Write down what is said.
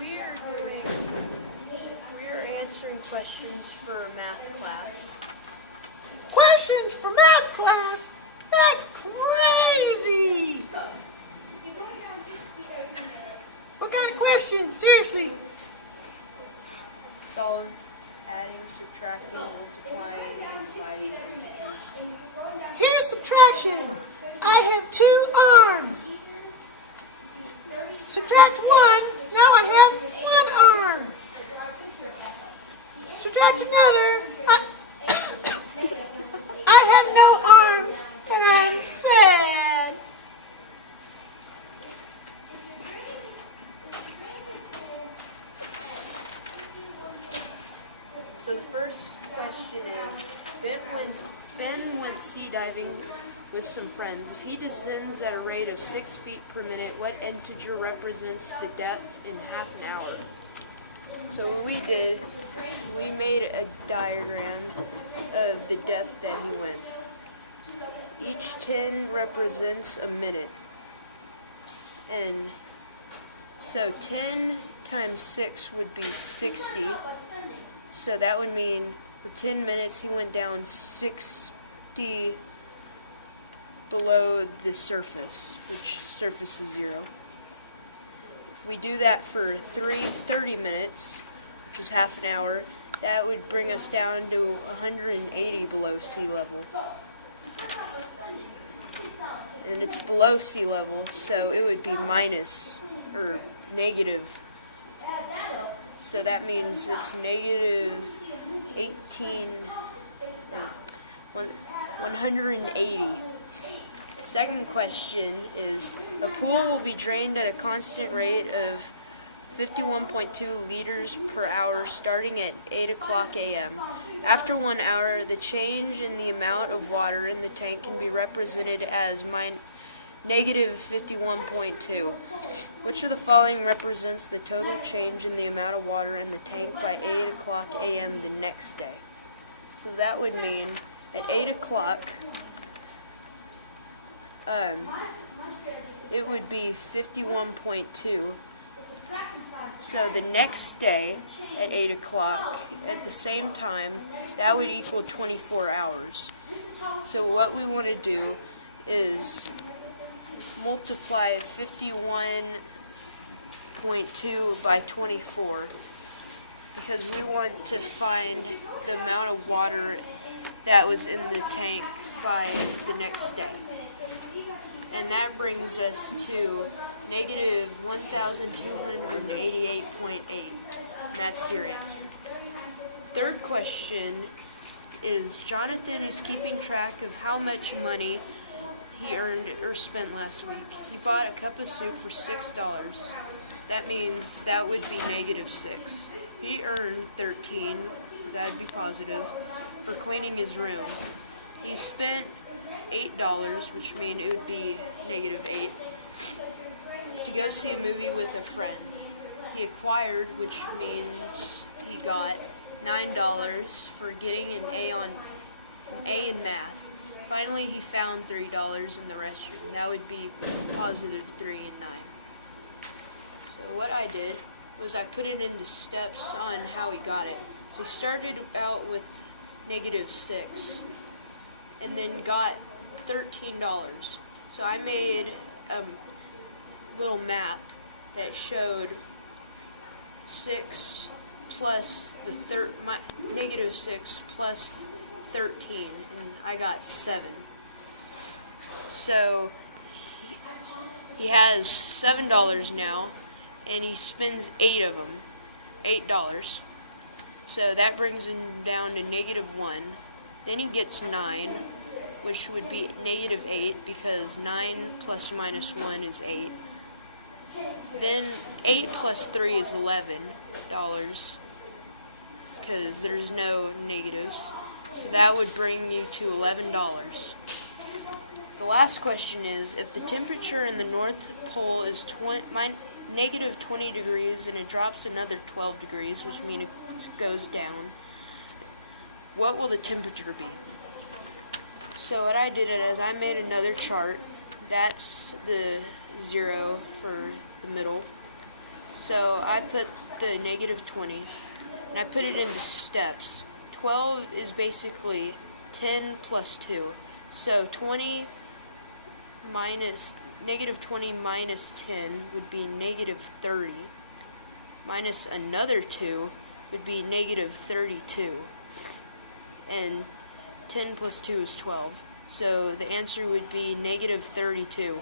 we are answering questions for math class. Questions for math class? That's crazy! What kind of questions? Seriously? Solve, adding, subtracting, multiplying, and dividing integers. Here's subtraction. I have 2 arms. Subtract 1. Now I have 1 arm. Subtract another. I have no arms, and I'm sad. So the first question is, Ben went sea diving with some friends. If he descends at a rate of 6 feet per minute, what integer represents the depth in half an hour? So what we did, we made a diagram of the depth that he went. Each 10 represents a minute. And so 10 times 6 would be 60. So that would mean for 10 minutes he went down 60 below the surface, which surface is 0. If we do that for 30 minutes, which is half an hour, that would bring us down to 180 below sea level. And it's below sea level, so it would be minus, or negative. So that means it's negative 180. Second question is, a pool will be drained at a constant rate of 51.2 liters per hour starting at 8 o'clock a.m. After 1 hour, the change in the amount of water in the tank can be represented as negative 51.2. Which of the following represents the total change in the amount of water in the tank by 8 o'clock a.m. the next day? So that would mean at 8 o'clock, it would be 51.2. So the next day at 8 o'clock, at the same time, that would equal 24 hours. So what we want to do is multiply 51.2 by 24, because we want to find the amount of water that was in the tank by the next day. And that brings us to negative 1,288.8. That's serious. Third question is, Jonathan is keeping track of how much money he earned or spent last week. He bought a cup of soup for $6. That means that would be negative 6. He earned 13, because that would be positive, for cleaning his room. He spent $8, which means it would be negative 8, to go see a movie with a friend. He acquired, which means he got $9 for getting an A in math. Finally, he found $3 in the restroom. That would be positive 3 and 9. So what I did was I put it into steps on how he got it. So he started out with negative 6, and then got $13. So I made a little map that showed 6 plus negative 6 plus 13, and I got 7. So he has $7 now, and he spends 8 of them, $8. So that brings him down to negative 1. Then he gets 9, which would be negative 8, because 9 plus minus 1 is 8. Then 8 plus 3 is $11, because there's no negatives. So that would bring you to $11. The last question is, if the temperature in the North Pole is negative 20 degrees and it drops another 12 degrees, which means it goes down, what will the temperature be? So what I did is I made another chart. That's the 0 for the middle. So I put the negative 20, and I put it in the steps. 12 is basically 10 plus 2. So negative 20 minus 10 would be negative 30. Minus another 2 would be negative 32. And 10 plus 2 is 12. So the answer would be negative 32.